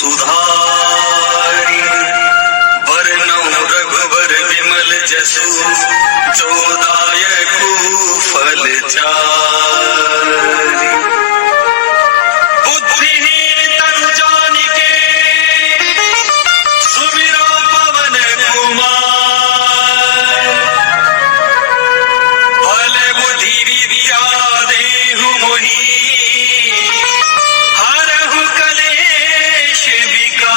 सुधारी, बरनौ रघुबर विमल जसु, जोदायकु फल चारि। बुद्धिहीन तनु जानिके, सुमिरो पवन कुमार। बल बुद्धि विद्या देहु मोहि, हरहु कलेश विकार।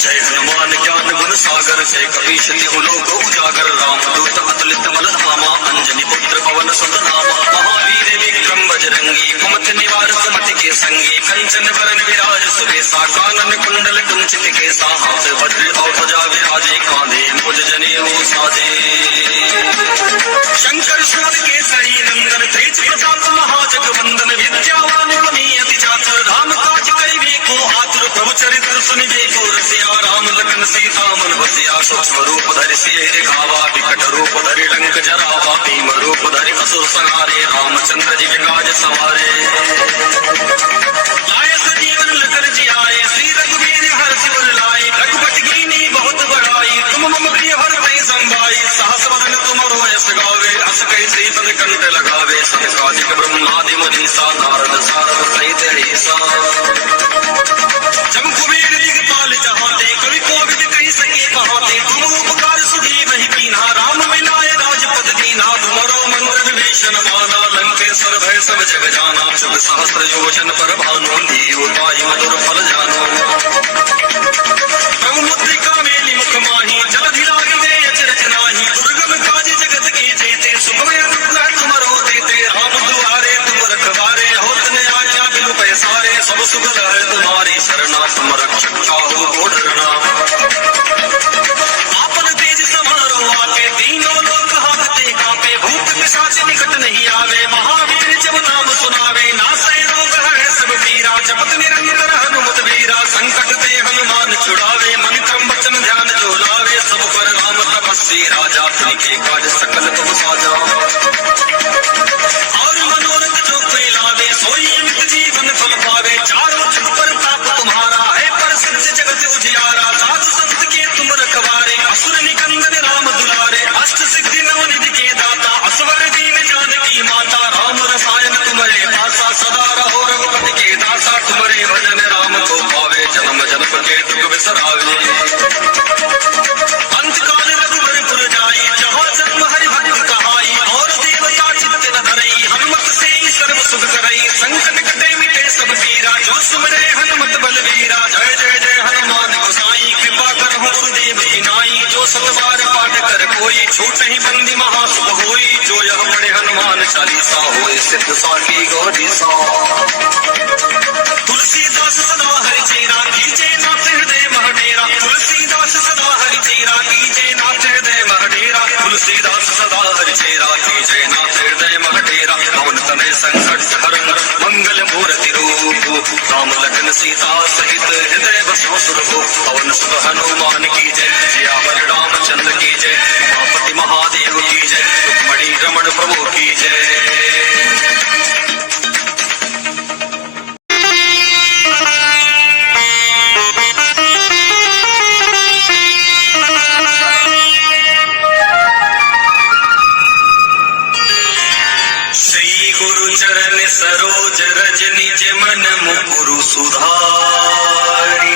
जय हनुमान ज्ञान गुण सागर, जय कपीश तिहु लोक उजागर। रामदूत अतुलित बल धामा, अंजनी पुत्र पवन सुत नामा। महावीर विक्रम बजरंगी, कुमति निवार सुमति के संगी। कंचन वरन विराज सुबेसा, कानन कुंडल कुंचित केसा। हाथ वज्र और ध्वजा विराजे, कांधे मुझ जनेऊ साजे। शंकर सुत केसरी नंदन, तेज प्रताप महाजगवंदन। विद्यावान गुणी अति चातुर, राम काज करिबे को आतुर। प्रभु चरित्र सुनिबे को रसिया, राम लखन सीता मन बसिया। सूक्ष्म रूप धरि सियहि दिखावा, विकट रूप धरि लंक जरावा। भीम रूप धरि असुर संहारे, रामचंद्र जी के काज सवारे। लाए सजीवन लखन जियाए, श्री रघुवीर हर्षि उर लाए। रघुपति कीन्ही बहुत बड़ाई, तुम मम प्रिय भरते संभाई। सहस वदन तुमरो यश गावे, अस कहि श्रीपद कंठ लगावे। सनकादिक ब्रह्मादि मुनीसा, नारद सारद सहित ऐसा। जम कुबेर दिगपाल जहाते, कवि कोविद कहि सके कहाते। तुम उपकार सुग्रीवहि कीन्हा, राम मिलाए राजपद दीन्हा। तुमरो मंत्र विभीषण माना, लंकेश्वर भय सब जग जाना। शुभ सहस्त्र योजन पर भानु, लीयो ताहि मधुर फल जानो। प्रभु मुद्रिका मेलि मुख माहि, जलधि लागिवे अचरज नाहि। दुर्गम काज जगत के जेते, सुगम अनुग्रह तुमरो तेते। राम दुआरे तुम रखवारे, होत न आज्ञा बिनु पैसारे। सब सुख है तुम्हारी शरणा, तुम रक्षक काहू को डरना। आपन तेज समारो आपे, तीनों लोक हांकते कांपे। भूत पिशाच निकट नहीं आवे, महावीर जब नाम सुनावे। नासै रोग हरै सब पीरा, जपत निरंतर हनुमत वीरा। संकट ते हनुमान छुड़ावे, मंत्र वचन ध्यान जो लावे। सब पर राम तपस्वी राजा, तिनके काज सकल तुम साजा। और मनोरथ जो कोई लावे, सोई अमित जीवन फल पावे। चारों जुग परताप तुम्हारा है, प्रसिद्ध जगत उजियारा। साधु संत के तुम रखवारे, असुर निकंदन राम दुलारे। अष्ट सिद्धि नवनिधि के दाता, असवर दीन जानकी माता। राम रसायन तुम्हारे पासा, सदा रहो रघुपति के दासा। तुम्हारे भजन राम को पावे, जन्म जन्म के दुख बिसरावे। अंतकाल रघुबर पुर जाई, जहाँ जन्म हरि भक्त कहाई। और देवता चित्त न धरई, हनुमत से ही सर्व सुख करई। संकट कटे मिटे सब पीरा, जो सुमरे हनुमत बलवीरा। जय जय जय हनुमान गोसाई, कृपा करहु गुरुदेव की नाई। जो सतबार पाठ कर कोई, छूट ही बंदी महासुख होई। जो यह पढ़े हनुमान चालीसा, होए सिद्ध साकी गौरी सा। तुलसीदास सदा हरि चेरा, कीजे नाथ हृदय महडेरा। तुलसीदास सदा हरि चेरा, कीजे नाथ हृदय महडेरा। तुलसीदास सदा हरि चेरा, कीजे नाथ हृदय महडेरा। पवन तनय संकट हरन, मंगल मूर्ति रूप। राम लखन सीता सहित हृदय बसो सुरभु। पवन सुत हनुमान की जय, सियावर रामचंद्र की जय। उमापति महादेव की जय, रुक्मणी रमण प्रभु की जय। चरण सरोज रज निज मन मुकुरु सुधारी।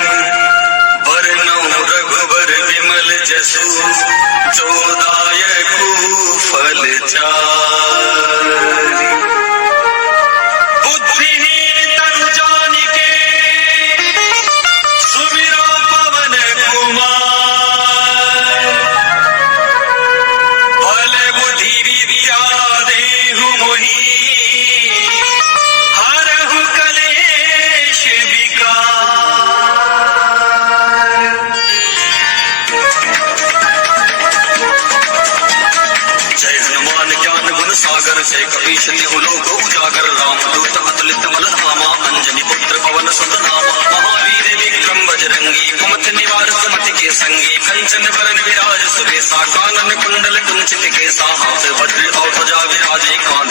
बरनौ रघुबर विमल जसु, जोदायकु फल चारि। बुद्धिहीन तनु जानिके, सुमिरो पवन कुमार। बल बुद्धि विद्या देहु मोहि, हरहु कलेश विकार। जय हनुमान ज्ञान गुण सागर, जय कपीश तिहु लोक उजागर। रामदूत अतुलित बल धामा, अंजनी पुत्र पवन सुत नामा। महावीर विक्रम बजरंगी, कुमति निवार सुमति के संगी। कंचन वरन विराज सुबेसा, कानन कुंडल कुंचित केसा। हाथ वज्र और ध्वजा विराजे, कांधे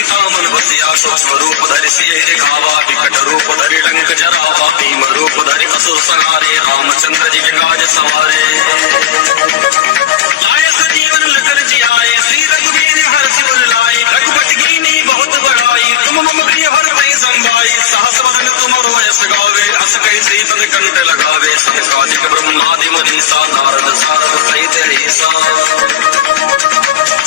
सीता मन बसिया सूक्ष्म रूप धरि सिय दिखावा विकट रूप धरि लंक जरावा भीम रूप धरि असुर संहारे रामचंद्र जी के काज सवारे लाए सजीवन लखन जी आए श्री रघुवीर हर्ष उर लाए रघुपति कीन्ही बहुत बड़ाई तुम मम प्रिय भरत संभाई सहस बदन तुमरो यश गावे अस कहि श्रीपद कंठ लगावे सनकादिक ब्रह्मादि मुनीसा नारद सारद सहित ईसा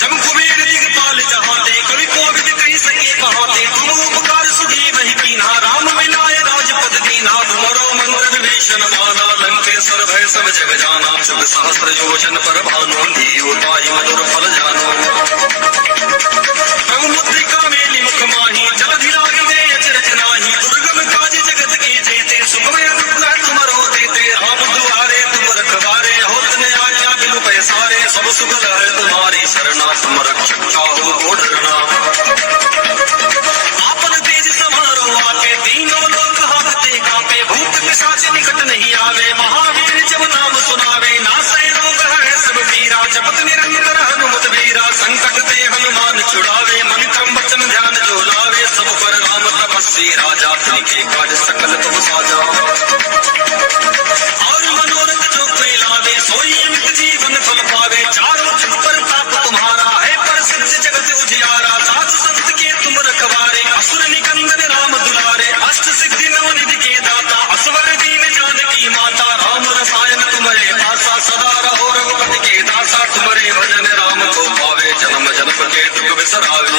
जम कुबेर दिगपाल जहाते कवि कोविद कहि सके कहाते तुम उपकार सुग्रीव ही कीन्हा राम मिलाए राजपद दीन्हा तुमरो मंत्र विभीषण माना लंकेश्वर भय सब जग जाना शुभ सहस्त्र योजन पर भानु लीयो ताहि मधुर फल जानो प्रभु मुद्रिका मेलि मुख माही जलधि लागे दे अचरज नाही दुर्गम काज जगत के जेते सुखमय दुर्लभ तुमरो देते राम दुआरे तुम रखवारे होत न आज्ञा बिनु पैसारे सब सुख है तुम्हारी शरणा तुम रक्षक चाहो को डरना आपन तेज समारो आके तीनों लोक हाथते कांपे भूत पिशाच निकट नहीं आवे महावीर जब नाम सुनावे नासै रोग है सब पीरा जपत निरंतर हनुमत वीरा संकट ते हनुमान छुड़ावे मन क्रम वचन ध्यान जो लावे सब पर राम तपस्वी राजा तिनके काज सकल तुम साजा और मनोरथ जो कोई लावे सोई अमित जीवन फल पावे चारों जुग पर ताप तुम्हारा है प्रसिद्ध जगत उजियारा साधु संत के तुम रखवारे असुर निकंदन राम दुलारे अष्ट सिद्धि नवनिधि के दाता असवर दीन जानकी माता राम रसायन तुम्हारे पासा सदा रहो रघुपति के दासा तुम्हारे भजन राम को पावे जन्म जन्म के दुख बिसरावे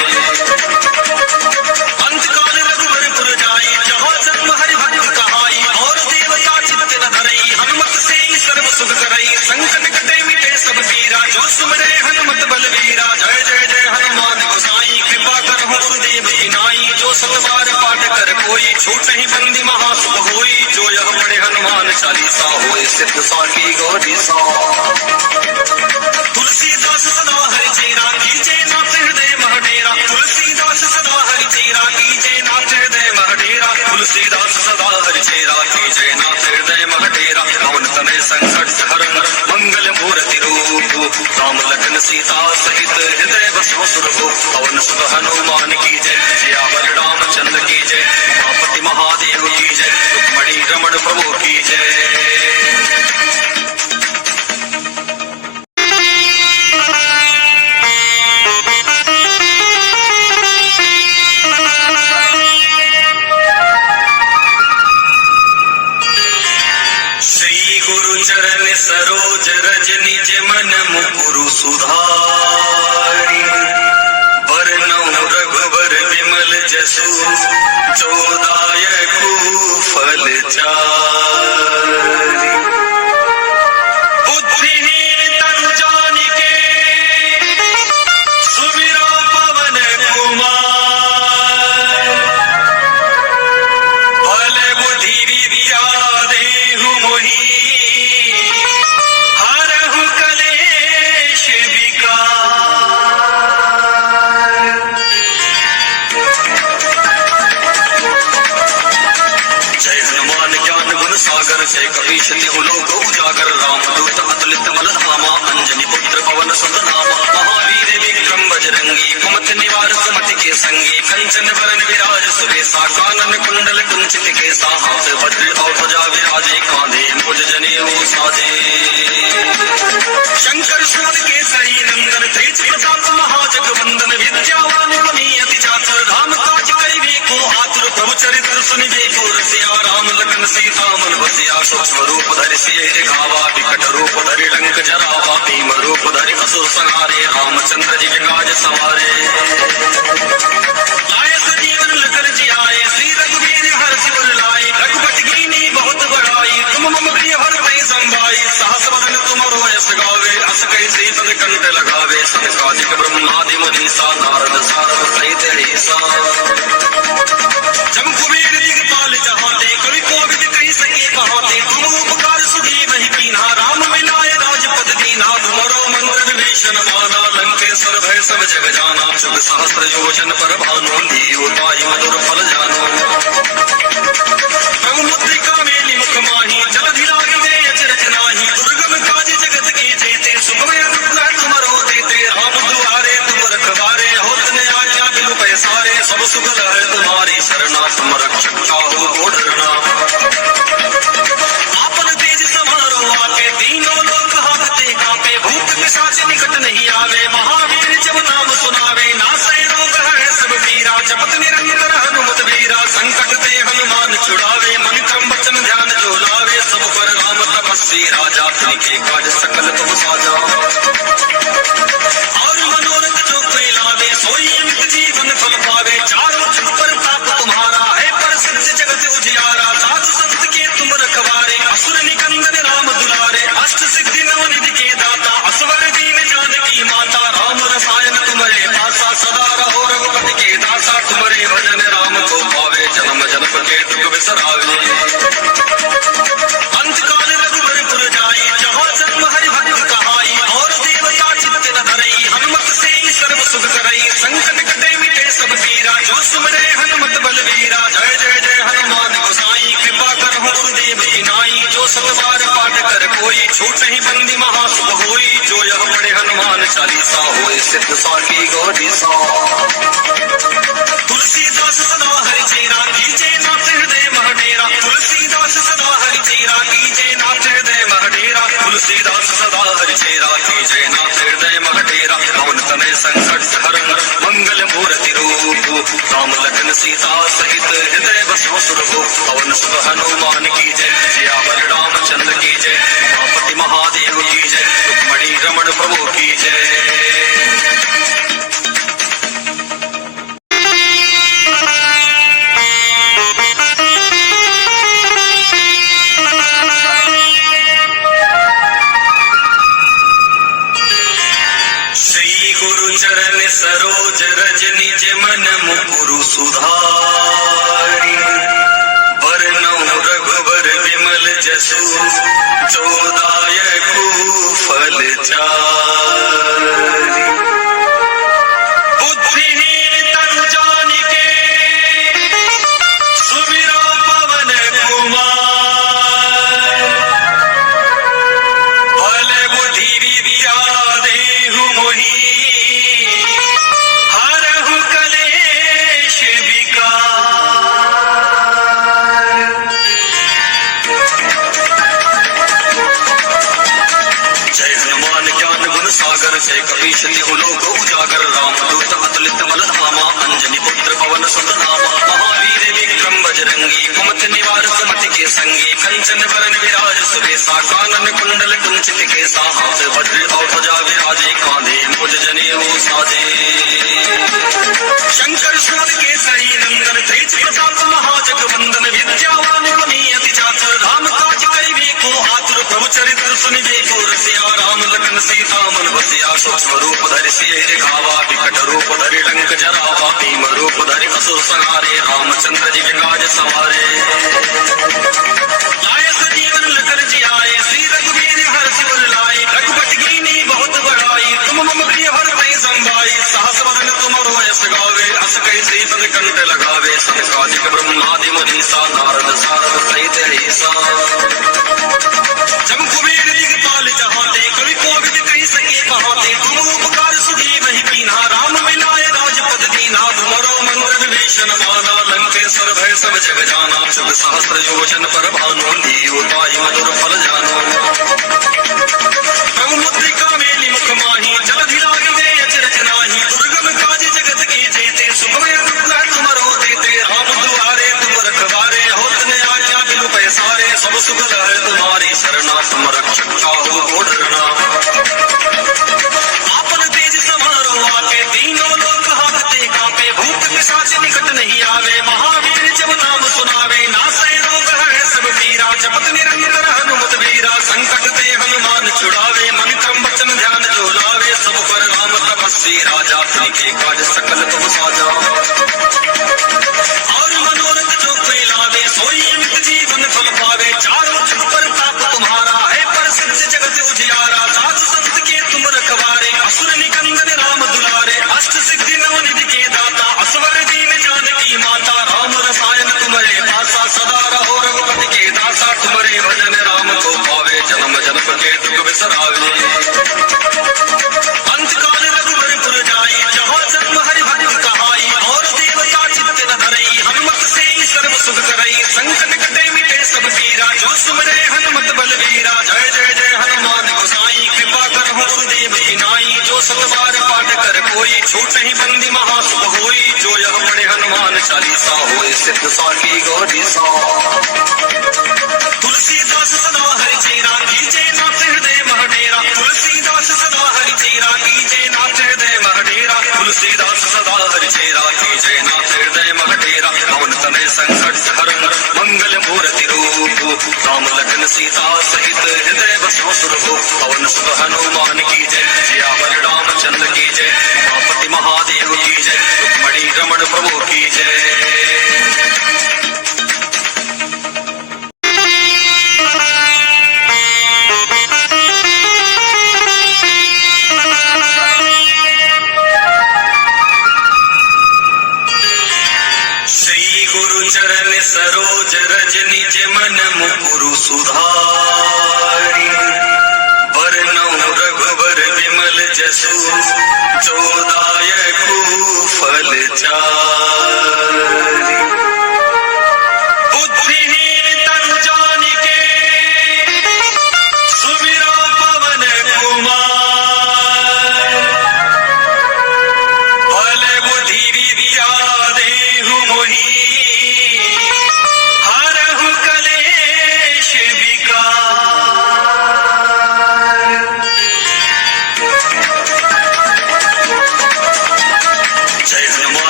अंतकाल रघुवर पुर जाई जहाँ जन्म हरि भक्त कहाई और देवता चित्त न धरई हनुमत से ही सर्व सुख करई संकट कटे मिटे सब पीरा जो सुमरे हनुमत बलवीरा जय जय जय हनुमान गोसाई कृपा कर गुरुदेव की नाई जो सब बार पाठ कर कोई छूट ही बंदी महासुख होई जो यह पढ़े हनुमान चालीसा होए सिद्ध साखी गौरी सा तुलसीदास सदा हरि चेरा कीजे नाथ हृदय महडेरा तुलसीदास सदा हरि चेरा कीजे नाथ हृदय महडेरा तुलसीदास सदा हरि चेरा कीजे नाथ हृदय महडेरा पवन तनय संकट हरण मंगल मूर्ति रूप राम लखन सीता सहित हृदय बसो सुरभो पवन सुत हनुमान की जय सियावर रामचंद्र की जय उमापति महादेव की जय रुक्मणी रमण प्रभु की जय। चरण सरोज रज निज मन मुकुरु सुधारी वरनौ रघुवर विमल जसु जोदायकु फल चारि बुद्धिहीन तनु जानिके सुमिरो पवन कुमार बल बुद्धि विद्या देहु मोहि जय कपीश तिहु लोक उजागर रामदूत अतुलित बल धामा अंजनी पुत्र पवन सुत नामा महावीर विक्रम बजरंगी कुमति निवार सुमति के संगी कंचन वरन विराज सुबेसा कानन कुंडल कुंचित केसा हाथ वज्र और ध्वजा विराजे कांधे मुझ जनेऊ साजे शंकर सुत केसरी नंदन तेज प्रताप महाजग वंदन विद्यावान गुणी अति चातुर राम काज करिबे को आतुर प्रभु चरित्र सुनिबे को रसिया राम लखन सीता मन बसिया सूक्ष्म रूप धरि सिय दिखावा विकट रूप धरि लंक जरावा भीम रूप धरि असुर संहारे रामचंद्र जी के काज सवारे लाए सजीवन लखन जी आए श्री रघुवीर हर्ष उर लाए रघुपति कीन्ही बहुत बड़ाई तुम मम प्रिय भरत संभाई सहस बदन तुमरो यश गावे अस कहि श्रीपद कंठ लगावे सनकादिक ब्रह्मादि मुनीसा नारद सारद सहित ईसा जम कुबेर दिगपाल जहाते कवि कोविद कहि सके कहाते तुम उपकार सुग्रीव ही कीन्हा राम मिलाए राजपद दीन्हा तुमरो मंत्र विभीषण माना लंकेश्वर भय सब जग जाना शुभ सहस्त्र योजन पर भानु लीयो ताहि मधुर फल जानो प्रभु मुद्रिका मेलि मुख माही जलधि लागे दे अचरज नाही दुर्गम काज जगत के जेते सुखमय दुर्लभ तुमरो देते राम दुआरे तुम रखवारे होत न आज्ञा बिनु पैसारे सब सुगल है तुम्हारी शरणा, तुम रक्षक काहू को डरना। आपन तेज समारो आके तीनों लोग हाकते कांपे, भूत पिशाच निकट नहीं आवे, महावीर जब नाम सुनावे, नासे रोग है सब पीरा, जपत निरंतर हनुमत वीरा, संकट ते हनुमान छुड़ावे, मन क्रम वचन ध्यान जो लावे, सब पर राम तपस्वी राजा, तिनके काज सकल तुम साजा। और मनोरथ जो कोई लावे, सोई अमित जीवन फल पावे, चारों जुग पर ताप तुम्हारा है, प्रसिद्ध जगत उजियारा, साधु संत के तुम रखवारे, असुर निकंदन राम दुलारे, अष्ट सिद्धि नवनिधि के दाता, असवर दीन जानकी माता, राम रसायन तुम्हारे पासा, सदा रहो रघुपति के दासा, तुम्हारे भजन राम को पावे, जन्म जन्म के दुख बिसरावे। अंतकाल रघुबर पुर जाई, जहाँ जन्म हरि भक्त कहाई, और देवता चित्त न धरई, हनुमत से सर्व सुख करई, संकट कटे मिटे सब पीरा, जो सुमरे हनुमत बलवीरा, जय जय जय हनुमान गोसाई, कृपा करहु गुरुदेव की नाई, जो सत बार पाठ कर कोई, छूट ही बंदी महासुख होई, जो यह पढ़े हनुमान चालीसा, होए सिद्ध साखी गौरी सा। तुलसीदास सदा हरि चेरा, कीजे नाथ हृदय मह डेरा, तुलसीदास सदा हरि चेरा, कीजे नाथ हृदय मह डेरा, तुलसीदास सदा हरि चेरा, कीजे नाथ हृदय मह डेरा, पवन तनय संकट हरन मंगल मूर्ति रूप, राम लखन सीता सहित हृदय बसो सुरभूप, पवन सुत हनुमान की जय, सियावर रामचंद्र की जय, उमापति महादेव की जय, रुक्मणी रमण प्रभु की जय। चरण सरोज रज निज मन मुकुरु सुधारि, बरनउँ रघुबर विमल जसु, जो दायकु फल चारि। बुद्धिहीन तनु जानिके, सुमिरो पवन कुमार, बल बुद्धि विद्या देहु मोहि, जय कपीश तिहु लोक उजागर, रामदूत अतुलित बल धामा, अंजनी पुत्र पवन सुत नामा, महावीर विक्रम बजरंगी, कुमति निवार सुमति के संगी, कंचन वरन विराज सुबेसा, कानन कुंडल कुंचित केसा, हाथ वज्र और ध्वजा विराजे, कांधे मुझ जनेऊ साजे। शंकर सुत केसरी नंदन, तेज प्रताप महाजगवंदन, विद्यावान गुणी अति चातुर, राम काज करिबे को आतुर, प्रभु चरित्र सुनिबे को रसिया, राम लखन सीता मन बसिया, सूक्ष्म रूप धरि सियहि दिखावा, विकट रूप धरि लंक जरावा, भीम रूप धरि असुर संहारे, रामचंद्र जी के काज सवारे। लाए सजीवन लखन जियाए, श्री रघुवीर हर्ष उर लाए, रघुपति कीन्ही बहुत बड़ाई, तुम मम प्रिय भरतहि संभाई, सहस बदन तुमरो यश गावे, अस कहि श्रीपद कंठ लगावे, सनकादिक ब्रह्मादि मुनीसा, नारद सारद सहित ऐसा। जम कुबेर दिगपाल जहाते, कवि कोविद कहि सके कहाते, तुम उपकार सुग्रीवहि कीन्हा, राम मिलाए राजपद दीन्हा, तुमरो मंत्र विभीषण माना, लंकेश्वर भय सब जग जाना, शुभ सहस्त्र योजन पर भानु, लीयो ताहि मधुर फल जानो। प्रभु मुद्रिका मेलि मुख माहि, जलधि लागिवे अचरज नाहि, दुर्गम काज जगत के जेते, सुखमय दुर्लभ तुमरो तेते, राम दुआरे तुम रखवारे, होत न आज्ञा बिनु पैसारे, सब सुगल है तुम्हारी शरणा, तुम रक्षक काहू को डरना। आपन तेज समारो आके तीनों लोग हाकते कांपे, भूत पिशाच निकट नहीं आवे, महावीर जब नाम सुनावे, नासे रोग है सब पीरा, जपत निरंतर हनुमत वीरा, संकट ते हनुमान छुड़ावे, मन क्रम वचन ध्यान जो लावे, सब पर राम तपस्वी राजा, तिनके काज सकल तुम साजा। और मनोरथ जो कोई लावे, सोई अमित जीवन फल पावे, चारों जुग पर ताप तुम्हारा है, प्रसिद्ध जगत उजियारा, साधु संत के तुम रखवारे, असुर निकंदन राम दुलारे, अष्ट सिद्धि नवनिधि के दाता, असवर दीन जानकी माता, राम हनुमान चालीसा होए सिद्ध साखी गौरी सा। तुलसीदास सदा हरि चेरा कीजे नाथ हृदय महडेरा, तुलसीदास सदा हरि चेरा कीजे नाथ हृदय महडेरा, तुलसीदास सदा हरि चेरा कीजे नाथ हृदय महडेरा। पवन तनय संकट हरण मंगल मूर्ति रूप, राम लखन सीता सहित हृदय बसो सुरभु। पवन सुत हनुमान की जय, सियावर रामचंद्र की जय, उमापति महादेव की जय, रुक्मणी रमण प्रभु की जय। चरण सरोज रज निज मन मुकुरु सुधारी, बरनौ रघुबर विमल जसु जो दायकु फल चारि। बुद्धिहीन तनु जानिके सुमिरो पवन कुमार, बल बुद्धि विद्या देहु मोहि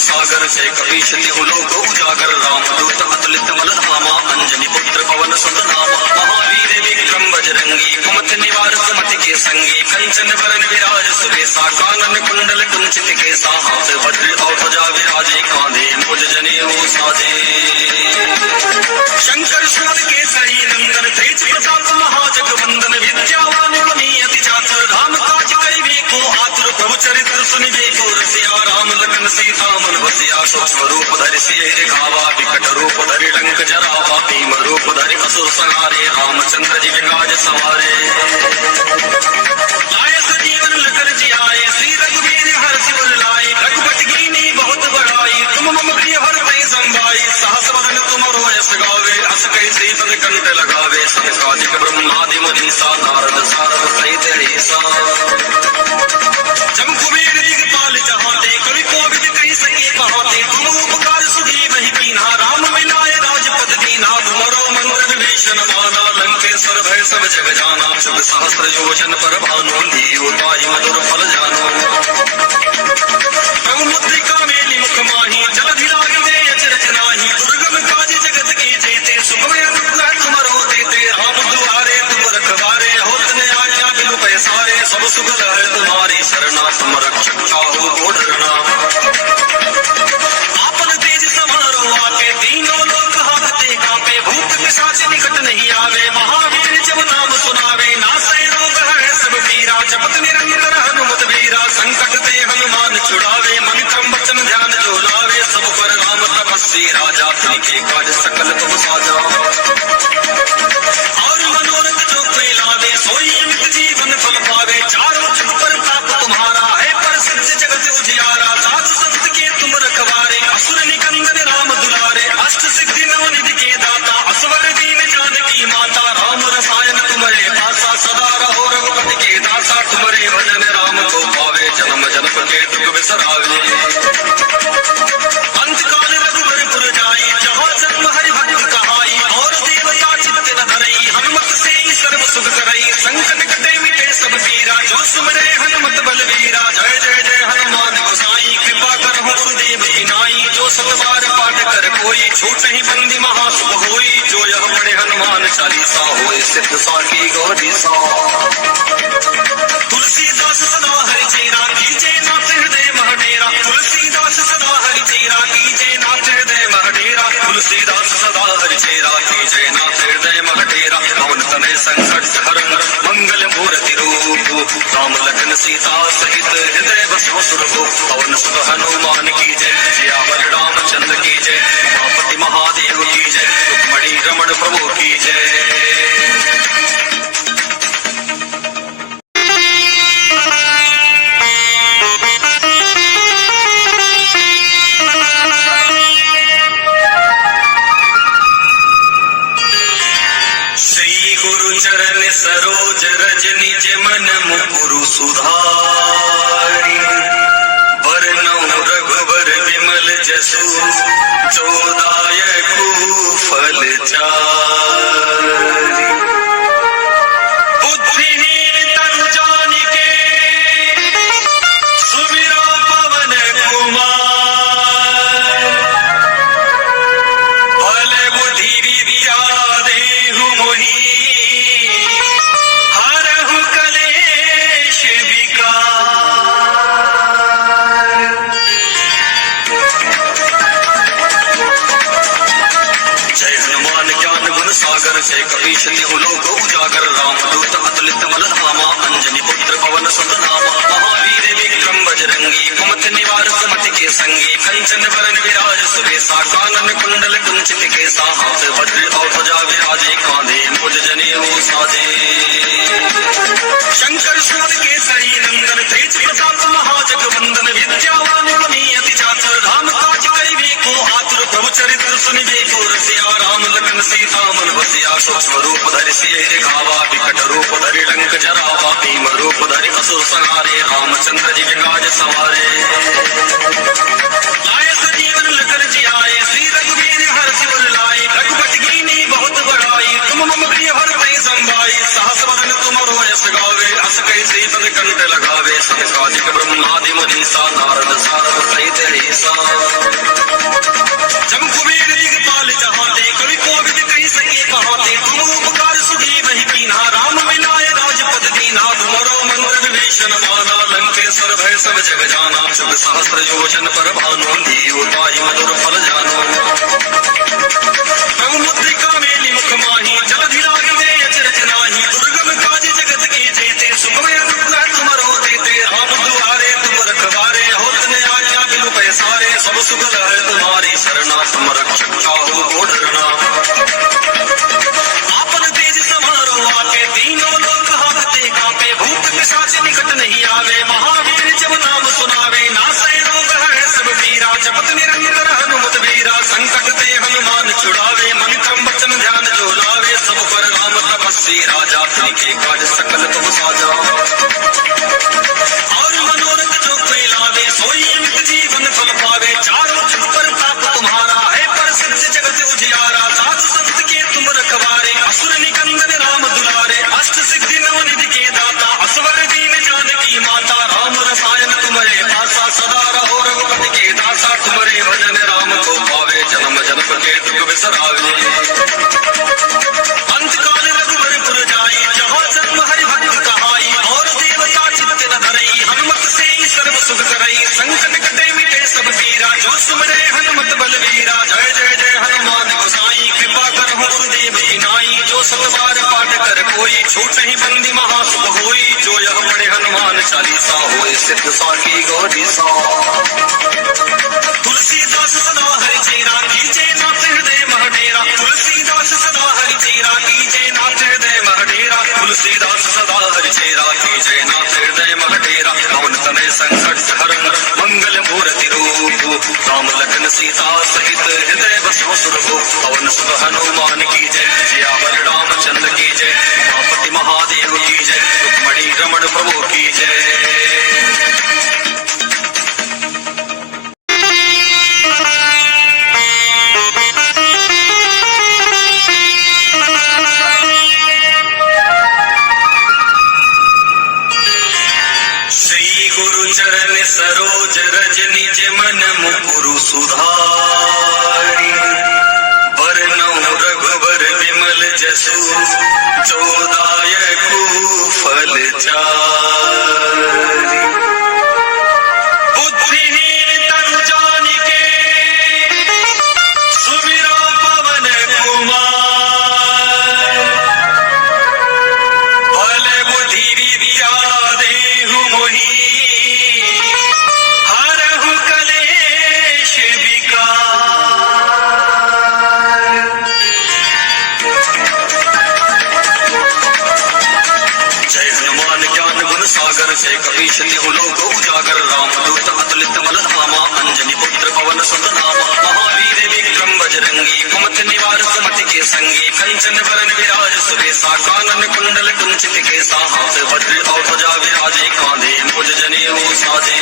सागर। जय कपीश तिहु लोक उजागर, रामदूत अतुलित बल धामा, अंजनी पुत्र पवन सुत नामा। महावीर विक्रम बजरंगी, कुमति निवार सुमति के संगी, कंचन वरन विराज सुबेसा, कानन कुंडल कुंचित केसा, हाथ वज्र और ध्वजा विराजे, कांधे मुज जनेऊ साजे। शंकर सुत केसरी नंदन, तेज प्रताप महाजगवंदन, विद्यावान गुणी अति चातुर, राम काज करिबे को आतुर, प्रभु चरित्र सुनिबे को रसिया, राम लखन सीता मन बसिया। सूक्ष्म रूप धरि सियहि दिखावा, विकट रूप धरि लंक जरावा, भीम रूप धरि असुर संहारे, रामचंद्र जी के काज सवारे। लाए सजीवन लखन जियाए, श्री रघुवीर हरषि उर लाए, रघुपति कीन्ही बहुत बड़ाई, तुम मम प्रिय भरतहि संभाई। सहस वदन तुमरो यश गावे, अस कहि श्रीपद कंठ लगावे, सनकादिक ब्रह्मादि मुनीसा, नारद सारद सहित अहिसा। जम कुबेर दिगपाल जहाते, कवि कोविद कहि सके कहाते, तुम उपकार सुग्रीवहि कीन्हा, राम मिलाए राजपद दीन्हा। तुमरो मंत्र विभीषण माना, लंकेश्वर भय सब जग जाना, शुभ सहस्र योजन पर भानु, लीयो ताहि मधुर फल जानो। प्रभु मुद्रिका मेलि मुख माहि, जलधि लागिते अचरज नाहि, दुर्गम काज जगत के जेते, सुखमय अनुग्रह तुमरो तेते। राम दुआरे तुम रखवारे, होत न आज्ञा बिनु पैसारे, सब सुख लहै तुम्हारी शरणा, तुम रक्षक काहू को डरना। आपन तेज समारो आपे, तीनों लोक हांकते कांपे, भूत पिशाच निकट नहीं आवे, महावीर जब नाम सुनावे, नासै रोग हरै सब पीरा, जपत निरंतर हनुमत वीरा। संकट ते हनुमान छुड़ावे, मन क्रम वचन ध्यान जो लावे, सब पर राम तपस्वी राजा, तिनके काज सकल तुम साजा। और मनोरथ जो कोई लावे, सोई अमित जीवन फल पावे, चारों जुग प्रताप तुम्हारा है, प्रसिद्ध जगत उजियारा। साधु संत के तुम रखवारे, असुर निकंदन राम दुलारे, अष्ट सिद्धि नवनिधि के दाता, असवर दीन जानकी माता। राम रसायन तुम्हारे पासा, सदा रहो रघुपति के दासा, तुम्हारे भजन राम को पावे, जन्म जन्म के दुख बिसरावे। अंतकाल रघुबर पुर जाई, जहाँ जन्म हरि भक्त कहाई, और देवता चित्त न धरई, हनुमत से ही सर्व सुख करई। संकट कटे मिटे सब पीरा, जो सुमरे हनुमत बलवीरा। जय जय जय हनुमान गोसाई, कृपा करहु गुरुदेव की नाई, जो सब बार पाठ कर कोई, छूटहि बंदी महासुख होई। जो यह पढ़े हनुमान चालीसा, होए सिद्ध साखी गौरी सा। तुलसीदास सदा हरि चेरा कीजे नाथ हृदय महडेरा, तुलसीदास सदा हरि चेरा कीजे नाथ हृदय महडेरा, तुलसीदास सदा हरि चेरा कीजे नाथ हृदय महडेरा। पवन तनय संकट हरण मंगल मूर्ति रूप, राम लखन सीता सहित हृदय बसो सुरभु। पवन सुत हनुमान की जय, सियावर रामचंद्र की जय, उमापति महादेव की जय, रुक्मणी रमण प्रभु की जय। चरण सरोज रज निज मन मुकुरु सुधारी, बरनौ रघुबर सागर से कपीश तिहु लोक उजागर रामदूत अतुलित बलधामा अंजनी पुत्र पवन सुत नामा महावीर विक्रम बजरंगी कुमति निवार सुमति के संगी कंचन वरन विराज सुबेसा कानन कुंडल कुंचित केसा हाथ वज्र और ध्वजा विराजे कांधे मुझ जनेऊ साजे शंकर सुत केसरी नंदन तेज प्रताप महाजगवंदन विद्यावान गुणी अति चातुर राम काज करिबे को आतुर प्रभु चरित्र सुनिबे को रसिया राम लखन सीता मन बसिया सूक्ष्म रूप धरि सिय दिखावा विकट रूप धरि लंक जरावा भीम रूप धरि असुर संहारे रामचंद्र जी के काज सवारे लाए सजीवन लखन जी आए श्री रघुवीर हर्ष वर लाए रघुपति कीनी बहुत बड़ाई तुम मम प्रिय भरतहि संभाई सहस बदन तुमरो यश गावे अस कहि श्रीपद कंठ लगावे संकाजिक ब्रह्मादि मुनीसा नारद सारद सहित ईसा जम कुबेर दिगपाल जहाते कवि कोविद कहि सके कहाते तुम उपकार सुधी वही कीन्हा राम मिलाए राजपद दीन्हा तुमरो मंत्र विभीषण माना लंकेश्वर भय सब जग जाना शुभ सहस्र योजन पर भानु लीयो ताहि मधुर फल जानो प्रभु मुद्रिका मेलि मुख माही जलधि लागे अचरज नाही दुर्गम काज जगत के जेते सुखमय अनुग्रह तुमरो देते राम दुआरे तुम रखवारे होत न आज्ञा बिनु पैसारे सब सुख है तुम्हारी शरणा तुम रक्षक काहू को डरना आपन तेज समारो आके तीनों लोक हाकते कांपे भूत पिशाच निकट नहीं आवे महावीर जब नाम सुनावे नासै रोग है सब पीरा जपत निरंतर हनुमत वीरा संकट ते हनुमान छुड़ावे मन क्रम वचन ध्यान जो लावे सब पर राम तपस्वी राजा तिनके काज सकल तुम साजा और मनोरथ जो कोई लावे सोई अमित जीवन फल पावे चारों जुग पर ताप तुम्हारा है प्रसिद्ध जगत उजियारा साधु संत के तुम रखवारे असुर निकंदन राम दुलारे अष्ट सिद्धि नवनिधि के दाता असवर दीन जानकी माता राम रसायन तुम्हारे पासा सदा रहो रघुपति के दासा तुम्हारे भजन राम को पावे जन्म जन्म के दुख बिसरावे अंतकाल रघुवर पुर जाई जहाँ जन्म हरि भक्त कहाई और देवता चित्त न धरई हनुमत से सर्व सुख करई संकट कटे मिटे सब पीरा जो सुमरे हनुमत बलवीरा जय जय जय हनुमान गोसाई कृपा करहु गुरुदेव की नाई जो सतबार पाठ कर कोई छूट ही बंदी महासुख होई जो यह पढ़े हनुमान चालीसा होए सिद्ध साखी गौरी सा तुलसीदास सदा हरि चेरा कीजे नाथ हृदय महडेरा तुलसीदास सदा हरि चेरा कीजे नाथ हृदय महडेरा तुलसीदास सदा हरि चेरा कीजे नाथ हृदय महडेरा पवन तनय संकट हरन मंगल मूर्ति रूप राम लखन सीता सहित हृदय बसो सुरभो पवन सुत हनुमान की जय सियावर रामचंद्र की जय उमापति महादेव की जय रुक्मणी रमण प्रभु की जय चरण सरोज रज निज मन मुकुरु सुधारी बरनौ रघुबर विमल जसु जोदायकु फल चारि बुद्धिहीन तनु जानिके सुमिरो पवन कुमार बल बुद्धि विद्या देहु मोहि सागर से कपीश तिहु लोक उजागर रामदूत अतुलित बलधामा अंजनी पुत्र पवन सुत नामा महावीर विक्रम बजरंगी कुमति निवार सुमति के संगी कंचन वरन विराज सुबेसा कानन कुंडल कुंचित केसा हाथ वज्र और ध्वजा विराजे कांधे मुझ जनेऊ साजे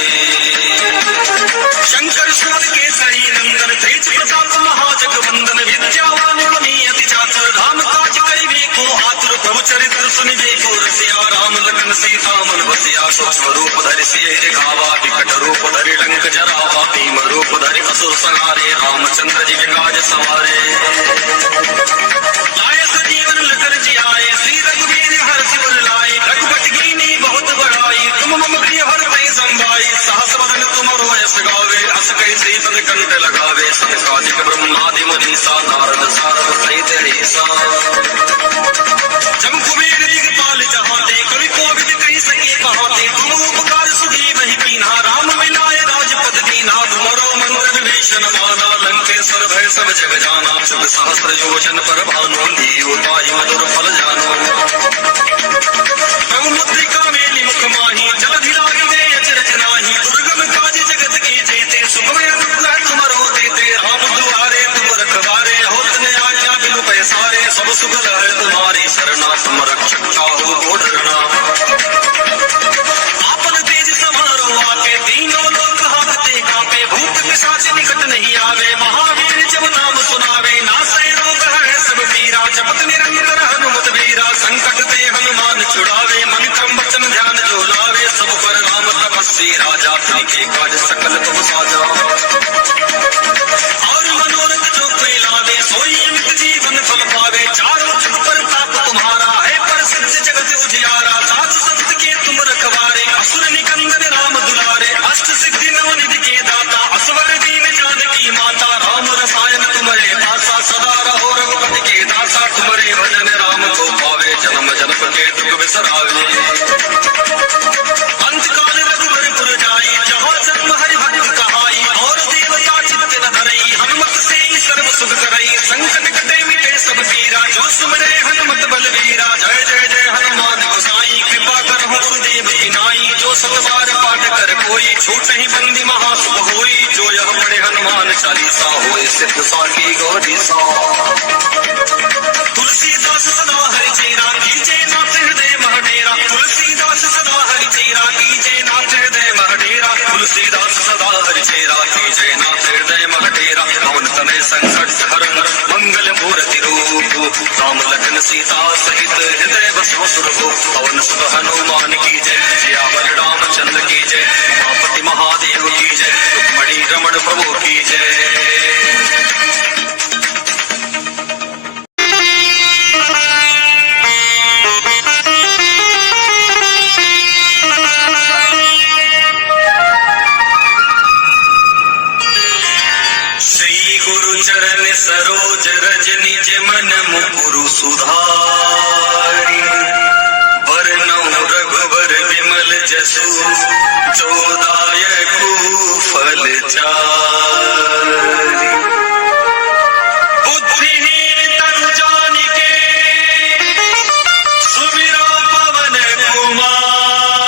शंकर सुत केसरी नंदन तेज प्रताप महाजगवंदन विद्यावान गुणी अति चातुर राम काज करिबे को आतुर प्रभु चरित्र सुनिबे को रसिया राम लखन सीता मन बसिया सूक्ष्म रूप धरि सिय दिखावा विकट रूप धरि लंक जरावा भीम रूप धरि असुर संहारे रामचंद्र जी के काज सवारे लाए सजीवन लखन जी आए श्री रघुवीर हर्ष वर लाए रघुपति कीनी बहुत बड़ाई तुम मम प्रिय भरतहि संभाई सहस बदन तुमरो यश गावे अस कहि श्रीपद कंठ लगावे संकाजिक ब्रह्मादि मुनीसा नारद सारद सहित ईसा विभीषण माना लंकेश्वर भय सब जग जाना शुभ सहस्त्र योजन पर भानु लीयो ताहि मधुर फल जानो प्रभु मुद्रिका मेली मुख माही जलधि लागी दे अचरज नाही दुर्गम काज जगत की जेते सुखमय दुर्लभ तुमरो देते राम दुआरे तुम रखवारे होत न आज्ञा बिनु पैसारे सब सुगल है तुम्हारी शरणा तुम रक्षक चाहो को डरना आपन तेज समारो आके तीनों लोक हाकते कांपे भूत पिशाच निकट नहीं आवे महावीर जब नाम सुनावे नासै रोग है सब पीरा जपत निरंतर हनुमत वीरा संकट ते हनुमान छुड़ावे मन क्रम वचन ध्यान जो लावे सब पर राम तपस्वी राजा तिनके काज सकल तुम साजा और मनोरथ जो कोई लावे सोई अमित जीवन फल पावे चारों जुग पर ताप तुम्हारा है प्रसिद्ध जगत उजियारा साथ संत के तुम रखवारे असुर निकंदन राम दुलारे अष्ट सिद्धि नवनिधि के दाता असवर दीन जानकी माता राम रसायन तुम्हारे पासा सदा रहो रघुपति के दासा तुम्हारे भजन राम को पावे जन्म जन्म के दुख बिसरावे अंतकाल रघुवर पुर जाई जहाँ जन्म हरि भक्त कहाई और देवता चित्त न धरई हनुमत से ही सर्व सुख करई संकट कटे मिटे सब पीरा जो सुमरे हनुमत बलवीरा जय जय जय हनुमान गोसाई कृपा कर गुरुदेव की नाई जो सतबार पाठ कर कोई छूट ही बंदी महासुख होई जो यह पढ़े हनुमान चालीसा होए सिद्ध साकी गौरी सा तुलसीदास सदा हरि चेरा कीजे नाथ हृदय महडेरा तुलसीदास सदा हरि चेरा कीजे नाथ हृदय महडेरा तुलसीदास सदा हरि चेरा कीजे नाथ हृदय महडेरा पवन तनय संकट हरण मंगल मूर्ति रूप राम लखन सीता सहित हृदय बसव सुरभु पवन सुत हनुमान की जय सियावर रामचंद्र की जय उमापति महादेव की जय रुक्मणी रमण प्रभु की जय। चरण सरोज रज निज मन मुकुरु सुधारी वरनौ रघुवर विमल जसु जोदायकु फल चारि बुद्धिहीन तनु जानिके सुमिरो पवन कुमार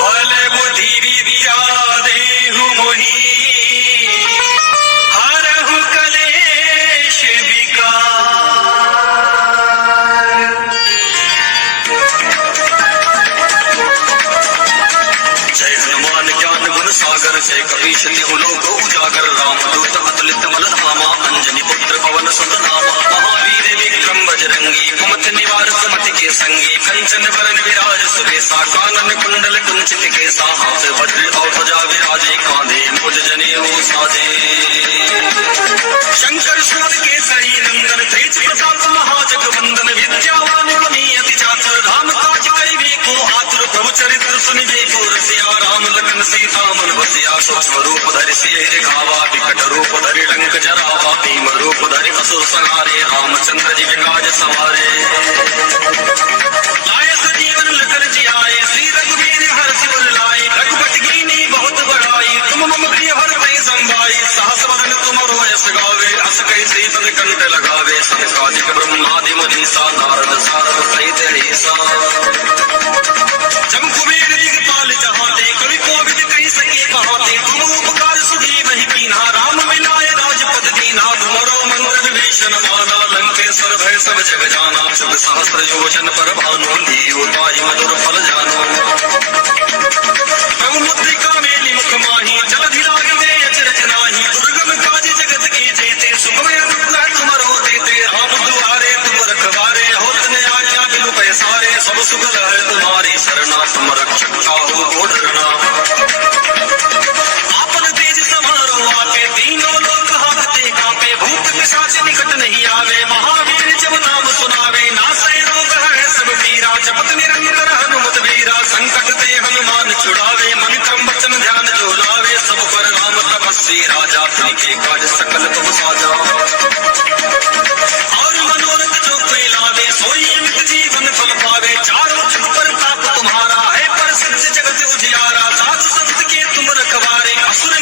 बल बुद्धि विद्या देहु मोहि जय कपीश तिहु लोक उजागर राम दूत अतुलित बल धामा अंजनी पुत्र पवन सुत नामा महावीर विक्रम बजरंगी कुमति निवार सुमति के संगी कंचन वरन विराज सुबेसा कानन कुंडल कुंचित केसा हाथ वज्र और ध्वजा विराजे कांधे मुझ जनेऊ साजे शंकर सुत केसरी नंदन तेज प्रताप महाजगवंदन विद्यावान गुणी अति चातुर राम काज करिबे को आतुर प्रभु चरित्र सुनिबे को रसिया राम लखन सीता मन बसिया सूक्ष्म रूप धरि सिय दिखावा विकट रूप धरि लंक जरावा भीम रूप धरि असुर संहारे रामचंद्र जी के काज सवारे लाए सजीवन लखन जियाए श्री रघुवीर हर्ष उर लाए रघुपति कीनी बहुत बड़ाई तुम मम प्रिय भरतहि संभाई सहस बदन तुमरो यश गावे अस कैसे पद कंठ लगावे संकाजिक ब्रह्मादि मुनीसा नारद सारद सहित ईसा जम कुबेर दिगपाल जहाते कवि कोविद कहि सके कहाते तुम उपकार सुग्रीव ही कीन्हा राम मिलाए राजपद दीन्हा तुमरो मंत्र विभीषण माना लंकेश्वर भय सब जग जाना शुभ सहस्त्र योजन पर भानु लीयो ताहि मधुर फल जानो प्रभु मुद्रिका मेली मुख माही जलधि लागी दे अचरज नाही दुर्गम काज जगत के जेते सुखमय दुर्लभ तुमरो देते राम दुआरे तुम रखवारे होत न आज्ञा बिनु पैसारे सब सुगल है तुम्हारी शरणा तुम रक्षक चाहो को डरना आपन तेज समारो आके तीनों लोक हाकते कांपे भूत पिशाच निकट नहीं आवे महावीर जब नाम सुनावे नासै रोग है सब पीरा जपत निरंतर हनुमत वीरा संकट ते हनुमान छुड़ावे मन क्रम वचन ध्यान जो लावे सब पर राम तपस्वी राजा तिनके काज सकल तुम साजा और मनोरथ जो कोई लावे सोई अमित जीवन फल पावे चारों जुग पर ताप तुम्हारा है प्रसिद्ध जगत उजियारा साधु संत के तुम रखवारे असुर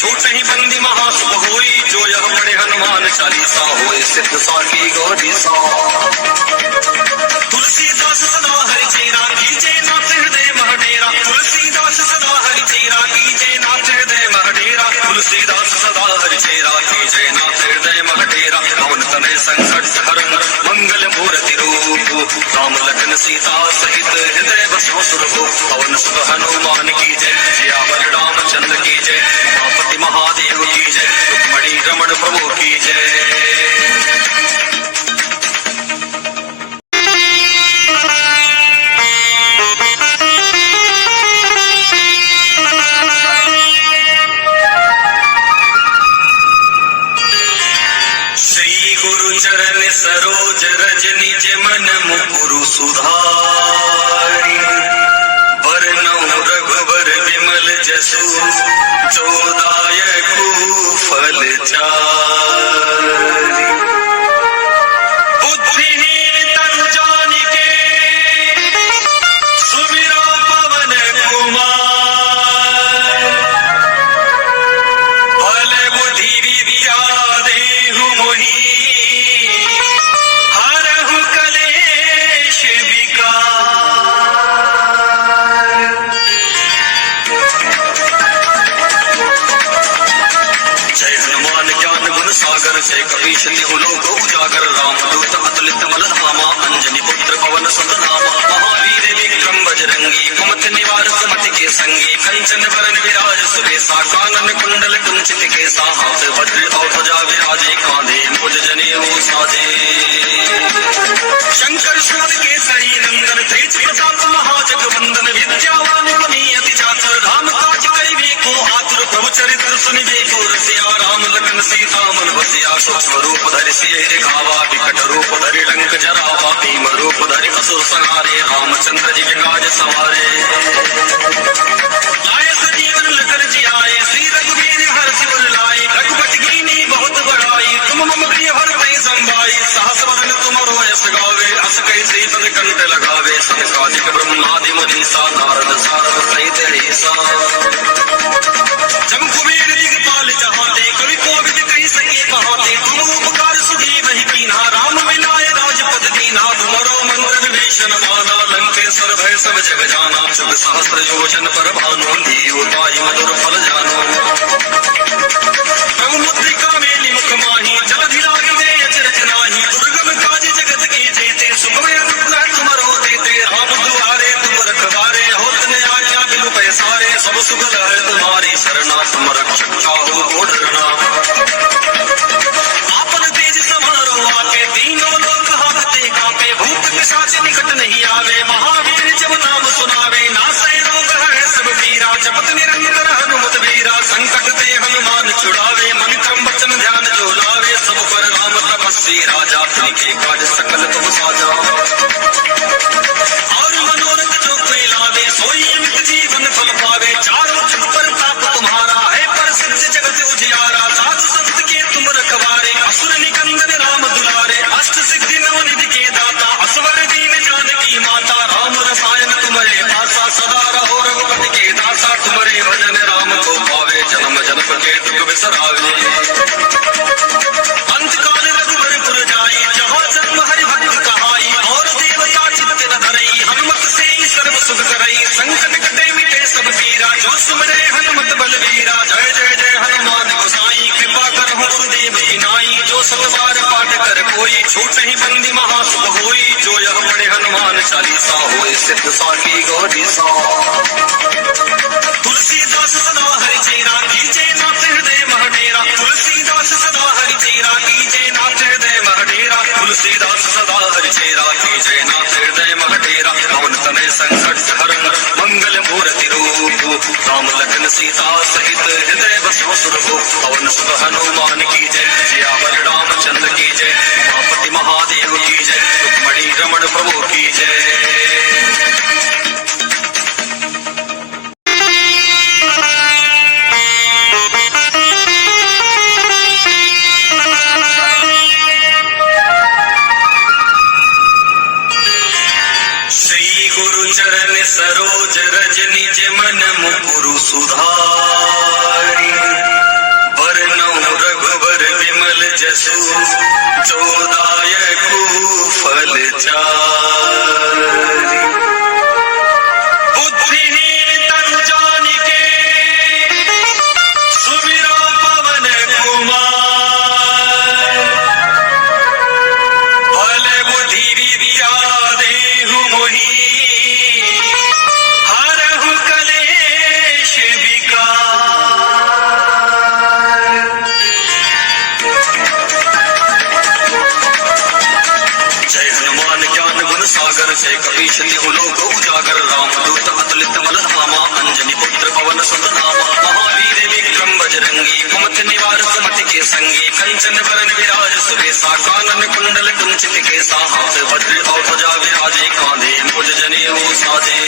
छूट ही बंदी महासुख होई, जो यह पढ़े हनुमान चालीसा होए सिद्ध साखी गौरी सा। तुलसीदास सदा हरि चेरा कीजे नाथ हृदय मह डेरा, तुलसीदास सदा हरि चेरा कीजे नाथ हृदय मह डेरा, तुलसीदास सदा हरि चेरा कीजे नाथ हृदय मह डेरा। पवन तनय संकट हरण मंगल मूर्ति रूप, राम लखन सीता सहित हृदय बसो सुरभूप। पवन सुत हनुमान की जय, सियावर रामचंद्र की जय, उमापति महादेव की जय, रुक्मणी रमण प्रभु की जय। चरण सरोज रज निज मन मुकुरु सुधारी, वरनौ रघुबर विमल जसु, जो दायकु फल चारि। बुद्धिहीन तनु जानिके, सुमिरौ पवन कुमार। बल बुद्धि विद्या देहु मोहि, जय कपीश तिहु लोक उजागर, रामदूत अतुलित बल धामा, अंजनी पुत्र पवन सुत नामा। महावीर विक्रम बजरंगी, कुमति निवार सुमति के संगी, कंचन वरन विराज सुबेसा, कानन कुंडल कुंचित केसा, हाथ वज्र और ध्वजा विराजे, कांधे मूज जनेऊ साजे। शंकर सुत केसरी नंदन, तेज प्रताप महाजगवंदन, विद्यावान गुणी अति चातुर, राम काज करिबे को आतुर, प्रभु चरित्र सुनिबे को रसिया, राम लखन सीता मन बसिया। सूक्ष्म रूप धरि सियहि दिखावा, विकट रूप धरि लंक जरावा, भीम रूप धरि असुर संहारे, रामचंद्र जी के काज सवारे। लाए सजीवन लखन जियाए, श्री रघुवीर हर्षि उर लाए, रघुपति कीन्ही बहुत बड़ाई, तुम मम प्रिय भरतहि संभाई। सहस बदन तुमरो यश गावे, अस कहि श्रीपद कंठ लगावे, सनकादिक ब्रह्मादि मुनीसा, नारद सारद सहित ऐसा। जम कुबेर दिगपाल जहाते, कवि कोविद कहि सके कहाते, तुम उपकार सुग्रीवहि कीन्हा, राम मिलाए राजपद दीन्हा। तुमरो मंत्र विभीषण माना, लंकेश्वर भय सब जग जाना, शुभ सहस्र योजन पर भानु, लीयो ताहि मधुर फल जानो। प्रभु मुद्रिका मेलि मुख माहि, जलधि लागिते अचरज नाहि, दुर्गम काज जगत के जेते, सुखमय अनुग्रह तुमरो देते। राम दुआरे तुम रखवारे, होत न आज्ञा बिनु पैसारे, सब सुख लहै तुम्हारी शरणा, तुम रक्षक काहू को डरना। आपन तेज समारो आके, तीनों लोक हांकते कांपे, भूत पिशाच निकट नहीं आवे, महावीर जब नाम सुनावे, नासै रोग हरै सब पीरा, जपत निरंतर हनुमत वीरा। संकट ते हनुमान छुड़ावे, मन क्रम वचन ध्यान जो लावे, सब पर राम तपस्वी राजा, तिनके काज सकल तुम साजा। और मनोरथ जो कोई लावे, सोई अमित जीवन फल पावे, चारों जुग पर ताप तुम्हारा है, प्रसिद्ध जगत उजियारा। साधु संत के तुम रखवारे, असुर निकंदन राम दुलारे, अष्ट सिद्धि नवनिधि के दाता, असवर दीन जानकी माता। राम रसायन तुम्हारे पासा, सदा रहो रघुपति के दासा, तुम्हारे भजन राम को पावे, जन्म जन्म के दुख बिसरावे। अंतकाल रघुबर पुर जाई, जहाँ जन्म हरि भक्त कहाई, और देवता चित्त न धरई, हनुमत से सर्व सुख करई। संकट कटे मिटे सब पीरा, जो सुमरे हनुमत बलवीरा। जय जय जय हनुमान गोसाई, कृपा करहु गुरुदेव की नाई, जो सत बार पाठ कर कोई, छूट ही बंदी महासुख होई, जो यह पढ़े हनुमान चालीसा होए सिद्ध साखी गौरी सा। तुलसीदास सदा हरि चेरा कीजे नाथ हृदय मह डेरा, तुलसीदास सदा हरि चेरा कीजे नाथ हृदय मह डेरा, तुलसीदास सदा हरि चेरा कीजे नाथ हृदय मह डेरा। पवन तनय संकट हरण मंगल मूर्ति रूप, राम लखन सीता सहित हृदय बसो सुरभूप। पवन सुत हनुमान की जय, सियावर रामचंद्र की जय, उमापति महादेव की जय, रुक्मणी रमण प्रभु की जय। चरण सरोज रज निज मन मुकुरु सुधारी, जोदायकु फलचारि बुद्धिहीन तनु जानिके सुमिरो पवन कुमार भले बुद्धि विद्या देहु मोहि हरहु कलेश विकार। जय हनुमान ज्ञान गुण सागर जय कपीश तिहु लोक उजागर रामदूत अतुलित बल धामा अंजनी पुत्र पवन सुत नामा महावीर विक्रम बजरंगी कुमति निवार सुमति के संगी कंचन वरन विराज सुबेसा कानन कुंडल कुंचित केसा हाथ वज्र और ध्वजा विराजे कांधे मुझ जनेऊ साजे।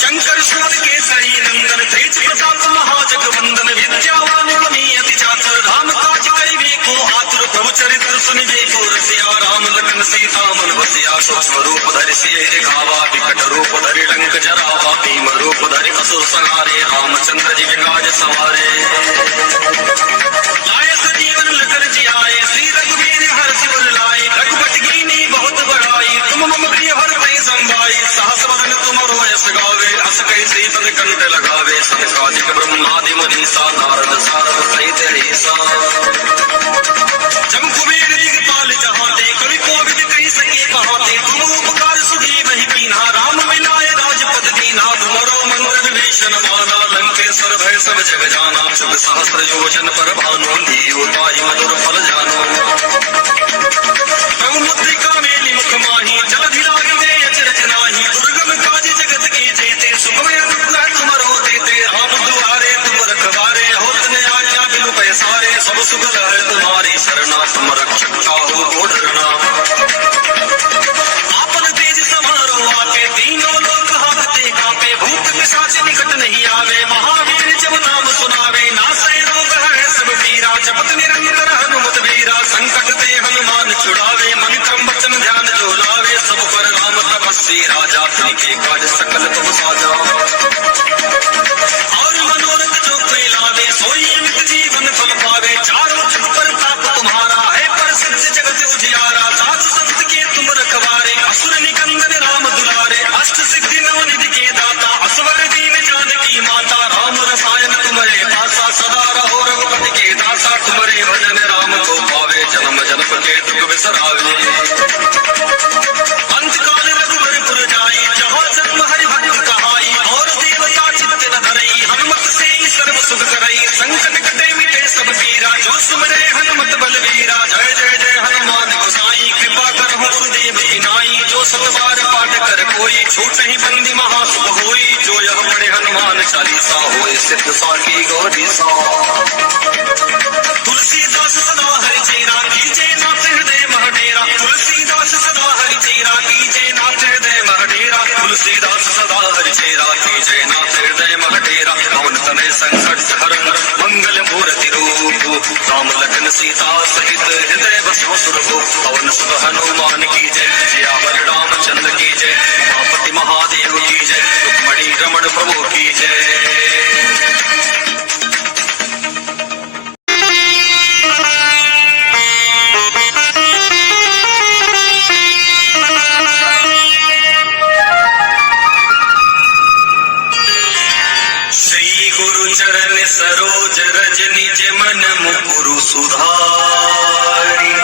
शंकर सुत केसरी नंदन तेज प्रताप महाजगवंदन विद्यावान गुणी अति चातुर राम काज करिबे को आतुर प्रभु चरित्र सुनिबे को रसिया राम लखन सीता मन बसिया सूक्ष्म रूप धरि सियहि दिखावा विकट रूप धरि लंक जरावा भीम रूप धरि असुर संहारे रामचंद्र जी विराज सवारे। लाए सजीवन लखन जियाए श्री रघुवीर हर्ष उर लाए रघुपति कीन्ही बहुत बड़ाई तुम मम प्रिय भरते संभाई सहस वदन तुमरो यश गावे अस कहि श्रीपद कंठ लगावे सनकादिक ब्रह्मादि मुनीसा नारद सारद सहित ऐसा जम कुबेर दिगपाल जहाते कवि कोविद कहि सके कहाते तुम उपकार सुग्रीव ही कीन्हा राम मिलाए राजपद दीन्हा तुमरो मंत्र विभीषण माना लंकेश्वर भय सब जग जाना शुभ सहस्त्र योजन पर भानु लीयो ताहि मधुर फल जानो। प्रभु मुद्रिका मेलि मुख माहि जलधि लागिवे अचरज नाहि दुर्गम काज जगत के जेते सुखमय दुर्गा तुमरो देते राम दुआरे तुम रखवारे होत न आज्ञा बिनु पैसारे सब सुगल है तुम्हारी शरणा तुम रक्षक काहू को डरना। आपन तेज समारो आके तीनों लोक हाथते कांपे भूत पिशाच निकट नहीं आवे महावीर जब नाम सुनावे नासै रोग है सब पीरा जपत निरंतर हनुमत वीरा संकट ते हनुमान छुड़ावे मन क्रम वचन ध्यान जो लावे सब पर राम तपस्वी राजा तिनके काज सकल तुम साजा। और मनोरथ जो कोई लावे सोई अमित जीवन फल पावे चारों जुग पर ताप तुम्हारा है प्रसिद्ध जगत उजियारा साथ संत के तुम रखवारे असुर निकंदन राम दुलारे अष्ट सिद्धि नवनिधि के दाता असवर दीन जानकी माता राम रसायन तुम्हारे पासा सदा रहो रघुपति के दासा तुम्हारे भजन राम को पावे जन्म जन्म के दुख बिसरावे। अंतकाल रघुवर पुर जाई जहाँ जन्म हरि भक्त कहाई और देवता चित्त न धरई हनुमत से सर्व सुख करई संकट कटे मिटे सब पीरा जो सुमरे हनुमत बलवीरा जय जय जय हनुमान गोसाई कृपा कर गुरुदेव की नाई जो सतबार पाठ कर कोई छूट ही बंदी महासुख होई जो यह पढ़े हनुमान चालीसा होए सिद्ध साकी गौरी सा। तुलसीदास सदा हरि चेरा कीजे नाथ हृदय महडेरा तुलसीदास सदा हरि चेरा कीजे नाथ हृदय महडेरा तुलसीदास सदा हरि चेरा कीजे नाथ हृदय महडेरा पवन तनय संकट हरण मंगल मूर्ति रूप राम लखन सीता सहित हृदय बसो सुरभु पवन सुत हनुमान की जय सियावर रामचंद्र की जय उमापति महादेव की जय रुक्मणी रमण प्रभु की जय। चरण सरोज रज निज मन मुकुरु सुधारी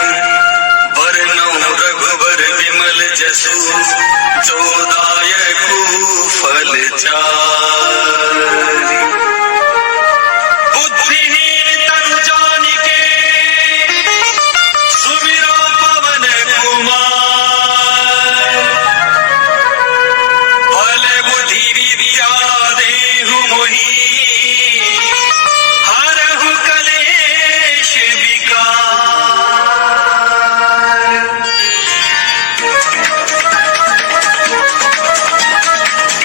बरनौ रघुवर विमल जसु जोदायकु फलचारि बुद्धिहीन तनु जानिके सुमिरो पवन कुमार भले बुद्धि विद्या देहु मोहि हरहु कलेश विकार।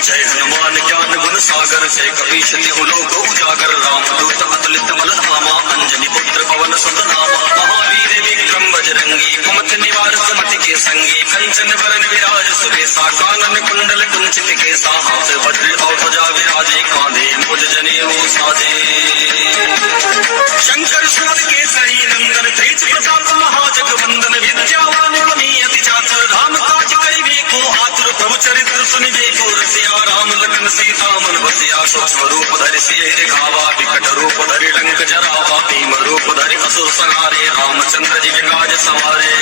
जय हनुमान ज्ञान गुण सागर जय कपीश तिहु लोक उजागर रामदूत अतुलित बल धामा अंजनी पुत्र पवन सुत नामा महावीर विक्रम बजरंगी कुमति निवार सुमति के संगी कंचन वरन विराज सुबेसा कानन कुंडल कुंचित केसा हाथ वज्र और ध्वजा विराजे कांधे मुझ जनेऊ साजे। शंकर सुत केसरी नंदन तेज प्रताप सूक्ष्म रूप धरि सिय दिखावा, विकट रूप धरि लंक जरावा, भीम रूप धरि असुर संहारे, रामचंद्र जी के काज सवारे।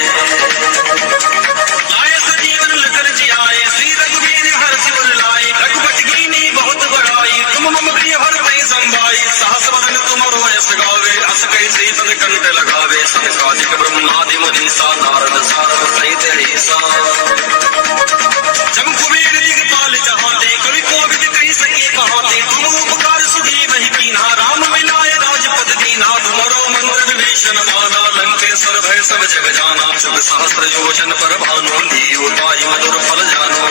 लाए सजीवन लखन जियाए, श्री रघुवीर हर्षि उर लाए, रघुपति कीन्ही बहुत बड़ाई, तुम मम प्रिय भरतहि संभाई, सहस बदन तुमरो यश गावे, अस कहि श्रीपद कंठ लगावे, सनकादिक ब्रह्मादि मुनीसा, नारद सारद सहित ऐसा। जम कुबेर दिगपाल जहाते, कवि कोविद कहि सके कहाते, तुम उपकार सुग्रीवहि कीन्हा, राम मिलाए राजपद दीन्हा, तुमरो मंत्र विभीषण माना, लंकेश्वर भय सब जग जाना, शुभ सहस्त्र योजन पर भानु, लीयो ताहि मधुर फल जानो।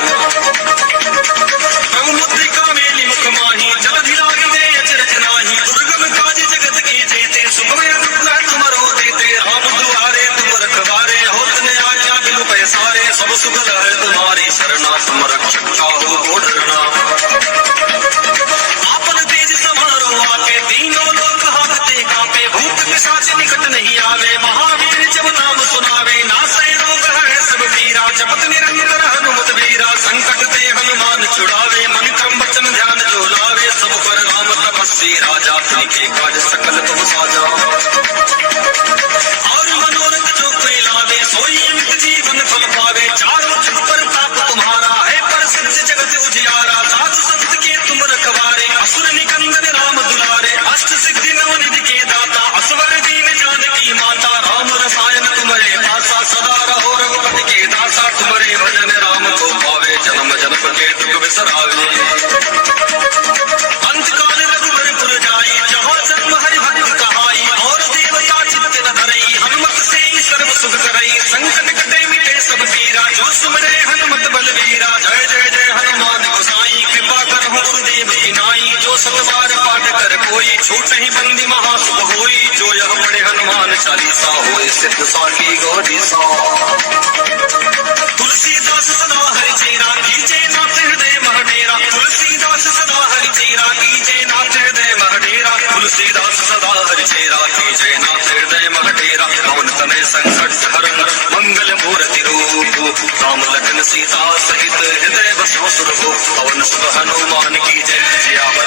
प्रभु मुद्रिका मेलि मुख माहि, जलधि लागे गए अचरज नाहि, दुर्गम काज जगत के जेते, सुखमय अनुग्रह तुमरो तेते, राम दुआरे तुम रखवारे, होत न आज्ञा बिनु पैसारे, सब सुख लहै तुम्हारी शरणा, तुम रक्षक काहू को डरना। आपन तेज समारो आके, तीनों लोक हांकते कांपे, भूत पिशाच निकट नहीं आवे, महावीर जब नाम सुनावे, नासै रोग हरै सब पीरा, जपत निरंतर हनुमत वीरा, संकट ते हनुमान छुड़ावे, मन क्रम वचन ध्यान जो लावे, सब पर राम तपस्वी राजा, तिनके काज सकल तुम साजा। और मनोरथ जो कोई लावे, सोई अमित जीवन फल पावे, चारों जुग परताप तुम्हारा है, प्रसिद्ध जगत उजियारा, साधु संत के तुम रखवारे, असुर निकंदन राम दुलारे, अष्ट सिद्धि नवनिधि के दाता, असवर दीन जानकी माता, राम रसायन तुम्हारे पासा, सदा रहो रघुपति के दासा, तुम्हारे भजन राम को पावे, जन्म जन्म के दुख बिसरावे। अंतकाल रघुवर पुर जाई, जहाँ जन्म हरि भक्त कहाई, और देवता चित्त न धरई, हनुमत से ही सर्व सुख करई, संकट कटे मिटे सब पीरा, जो सुमरे हनुमत बलवीरा, जय जय जय हनुमान गोसाई, कृपा करहु गुरुदेव की नाई, जो सतबार पाठ कर कोई, छूटहि बंदी महासुख होई, जो यह पढ़े हनुमान चालीसा, होय सिद्ध साखी गौरी सा। तुलसीदास सदा हरि चेरा, कीजे नाथ हृदय मह डेरा, तुलसीदास सदा हरि चेरा, कीजे नाथ हृदय मह डेरा, तुलसीदास सदा हरि चेरा, कीजे नाथ हृदय मह डेरा, पवन तनय संकट हरन मंगल मूर्ति रूप, राम लखन सीता सहित हृदय बसहु सुरभु, पवन सुत हनुमान की जय, सियावर